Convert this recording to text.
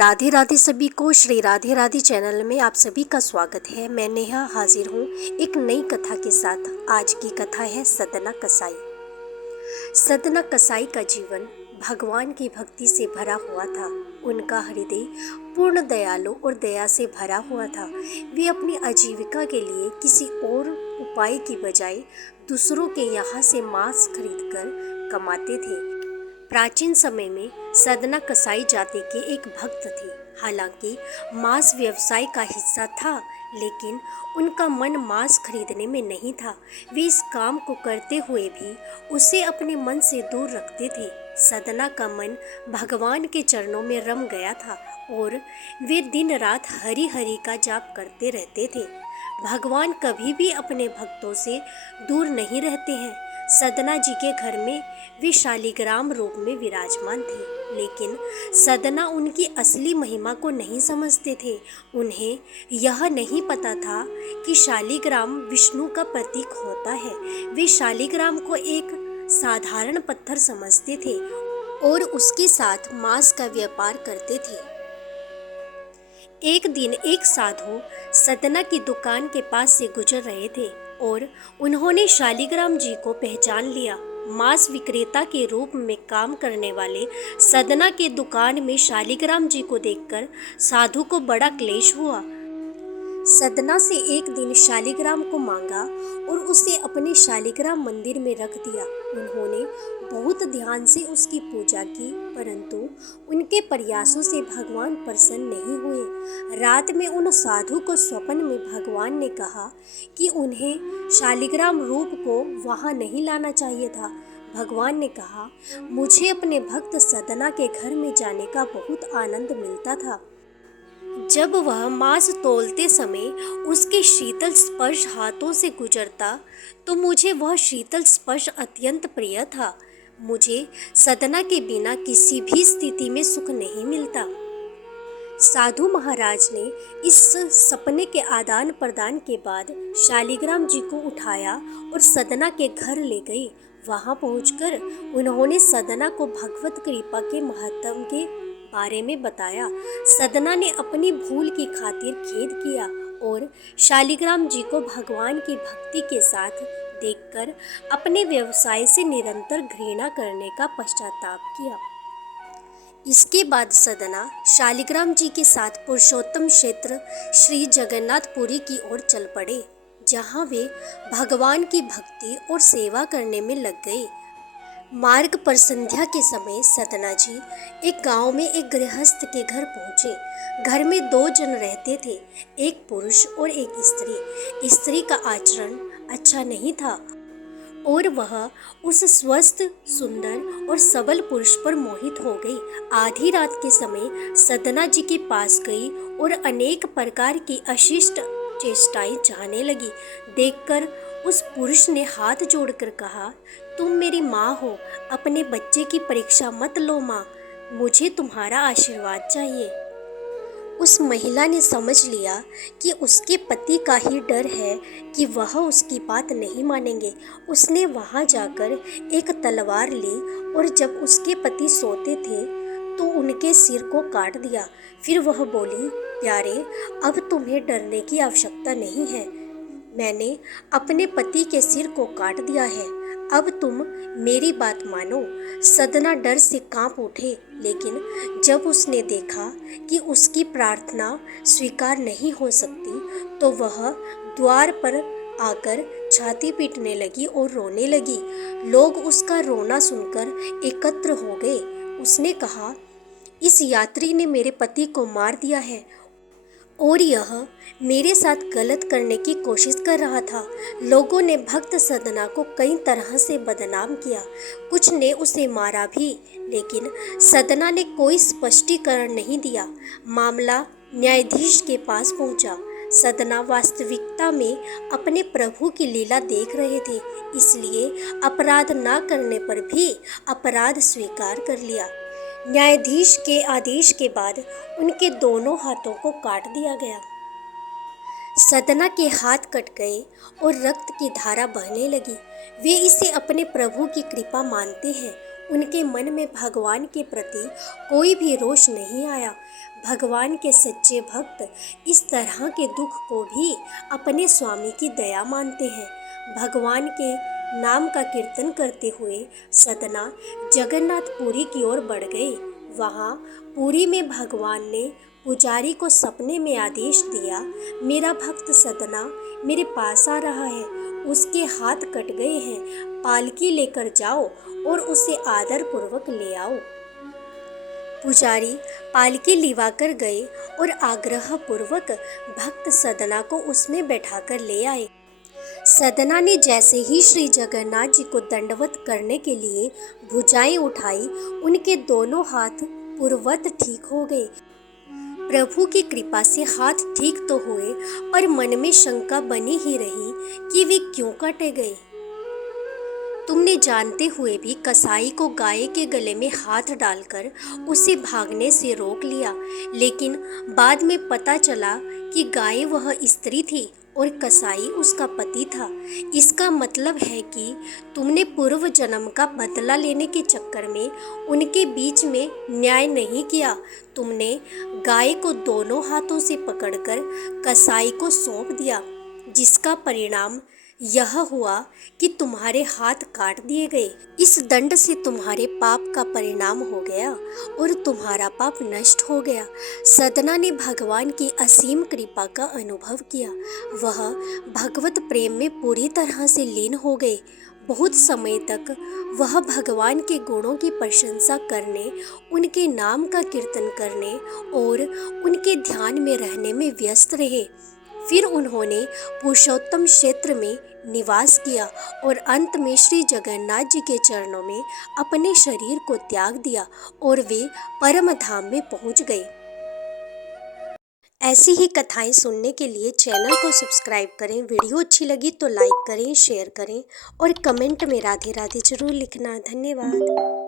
राधे राधे सभी को श्री राधे राधे चैनल में आप सभी का स्वागत है। मैं नेहा हाजिर हूँ एक नई कथा के साथ। आज की कथा है सदना कसाई। सदना कसाई का जीवन भगवान की भक्ति से भरा हुआ था। उनका हृदय पूर्ण दयालु और दया से भरा हुआ था। वे अपनी आजीविका के लिए किसी और उपाय की बजाय दूसरों के यहाँ से मांस खरीदकर कमाते थे। प्राचीन समय में सदना कसाई जाति के एक भक्त थे। हालांकि मांस व्यवसाय का हिस्सा था, लेकिन उनका मन मांस खरीदने में नहीं था। वे इस काम को करते हुए भी उसे अपने मन से दूर रखते थे। सदना का मन भगवान के चरणों में रम गया था और वे दिन रात हरि हरि का जाप करते रहते थे। भगवान कभी भी अपने भक्तों से दूर नहीं रहते हैं। सदना जी के घर में वे शालिग्राम रूप में विराजमान थे, लेकिन सदना उनकी असली महिमा को नहीं समझते थे। उन्हें यह नहीं पता था कि शालिग्राम विष्णु का प्रतीक होता है। वे शालिग्राम को एक साधारण पत्थर समझते थे और उसके साथ मांस का व्यापार करते थे। एक दिन एक साधु सदना की दुकान के पास से गुजर रहे थे और उन्होंने शालिग्राम जी को पहचान लिया। मांस विक्रेता के रूप में काम करने वाले सदना के दुकान में शालिग्राम जी को देखकर साधु को बड़ा क्लेश हुआ। सदना से एक दिन शालिग्राम को मांगा और उसे अपने शालिग्राम मंदिर में रख दिया। उन्होंने बहुत ध्यान से उसकी पूजा की, परंतु उनके प्रयासों से भगवान प्रसन्न नहीं हुए। रात में उन साधु को स्वप्न में भगवान ने कहा कि उन्हें शालिग्राम रूप को वहां नहीं लाना चाहिए था। भगवान ने कहा, मुझे अपने भक्त सदना के घर में जाने का बहुत आनंद मिलता था। जब वह मांस तौलते समय उसके शीतल स्पर्श हाथों से गुजरता तो मुझे वह शीतल स्पर्श अत्यंत प्रिय था। मुझे सदना के बिना किसी भी स्थिति में सुख नहीं मिलता। साधु महाराज ने इस सपने के आदान प्रदान के बाद शालिग्राम जी को उठाया और सदना के घर ले गए। वहां पहुंचकर उन्होंने सदना को भगवत कृपा के महत्व के बारे में बताया। सदना ने अपनी भूल की खातिर खेद किया और शालिग्राम जी को भगवान की भक्ति के साथ देखकर अपने व्यवसाय से निरंतर घृणा करने का पश्चाताप किया। इसके बाद सदना शालिग्राम जी के साथ पुरुषोत्तम क्षेत्र श्री जगन्नाथपुरी की ओर चल पड़े, जहां वे भगवान की भक्ति और सेवा करने में लग गए। मार्ग पर संध्या के समय सदना जी एक गांव में एक गृहस्थ के घर पहुंचे। घर में दो जन रहते थे, एक पुरुष और एक स्त्री। स्त्री का आचरण अच्छा नहीं था और वह उस स्वस्थ, सुंदर और सबल पुरुष पर मोहित हो गई। आधी रात के समय सदना जी के पास गई और अनेक प्रकार की अशिष्ट चेष्टाएं चाहने लगी। देखकर उस पुरुष ने हाथ जोड़कर कहा, तुम मेरी माँ हो, अपने बच्चे की परीक्षा मत लो माँ, मुझे तुम्हारा आशीर्वाद चाहिए। उस महिला ने समझ लिया कि उसके पति का ही डर है कि वह उसकी बात नहीं मानेंगे। उसने वहां जाकर एक तलवार ली और जब उसके पति सोते थे तो उनके सिर को काट दिया। फिर वह बोली, प्यारे, अब तुम्हें डरने की आवश्यकता नहीं है। मैंने अपने पति के सिर को काट दिया है, अब तुम मेरी बात मानो। सदना डर से कांप उठे, लेकिन जब उसने देखा कि उसकी प्रार्थना स्वीकार नहीं हो सकती तो वह द्वार पर आकर छाती पीटने लगी और रोने लगी। लोग उसका रोना सुनकर एकत्र हो गए। उसने कहा, इस यात्री ने मेरे पति को मार दिया है और यह मेरे साथ गलत करने की कोशिश कर रहा था। लोगों ने भक्त सदना को कई तरह से बदनाम किया, कुछ ने उसे मारा भी, लेकिन सदना ने कोई स्पष्टीकरण नहीं दिया। मामला न्यायाधीश के पास पहुंचा। सदना वास्तविकता में अपने प्रभु की लीला देख रहे थे, इसलिए अपराध न करने पर भी अपराध स्वीकार कर लिया। न्यायाधीश के आदेश के बाद उनके दोनों हाथों को काट दिया गया। सदना के हाथ कट गए और रक्त की धारा बहने लगी। वे इसे अपने प्रभु की कृपा मानते हैं उनके मन में भगवान के प्रति कोई भी रोष नहीं आया। भगवान के सच्चे भक्त इस तरह के दुख को भी अपने स्वामी की दया मानते हैं। भगवान के नाम का कीर्तन करते हुए सदना जगन्नाथपुरी की ओर बढ़ गई। वहाँ पुरी में भगवान ने पुजारी को सपने में आदेश दिया, मेरा भक्त सदना मेरे पास आ रहा है, उसके हाथ कट गए हैं, पालकी लेकर जाओ और उसे आदर पूर्वक ले आओ। पुजारी पालकी लिवाकर गए और आग्रह पूर्वक भक्त सदना को उसमें बैठाकर ले आए। सदना ने जैसे ही श्री जगन्नाथ जी को दंडवत करने के लिए भुजाएं उठाई, उनके दोनों हाथ पूर्ववत ठीक हो गए। प्रभु की कृपा से हाथ ठीक तो हुए, पर मन में शंका बनी ही रही कि वे क्यों काटे गए। तुमने जानते हुए भी कसाई को गाय के गले में हाथ डालकर उसे भागने से रोक लिया, लेकिन बाद में पता चला कि गाय वह स्त्री थी और कसाई उसका पति था। इसका मतलब है कि तुमने पूर्व जन्म का बदला लेने के चक्कर में उनके बीच में न्याय नहीं किया। तुमने गाय को दोनों हाथों से पकड़कर कसाई को सौंप दिया, जिसका परिणाम यह हुआ कि तुम्हारे हाथ काट दिए गए। इस दंड से तुम्हारे पाप का परिणाम हो गया और तुम्हारा पाप नष्ट हो गया। सदना ने भगवान की असीम कृपा का अनुभव किया। वह भगवत प्रेम में पूरी तरह से लीन हो गए। बहुत समय तक वह भगवान के गुणों की प्रशंसा करने, उनके नाम का कीर्तन करने और उनके ध्यान में रहने में व्यस्त रहे। फिर उन्होंने पुरुषोत्तम क्षेत्र में निवास किया और अंत में श्री जगन्नाथ जी के चरणों में अपने शरीर को त्याग दिया और वे परम धाम में पहुंच गए। ऐसी ही कथाएं सुनने के लिए चैनल को सब्सक्राइब करें। वीडियो अच्छी लगी तो लाइक करें, शेयर करें और कमेंट में राधे राधे जरूर लिखना। धन्यवाद।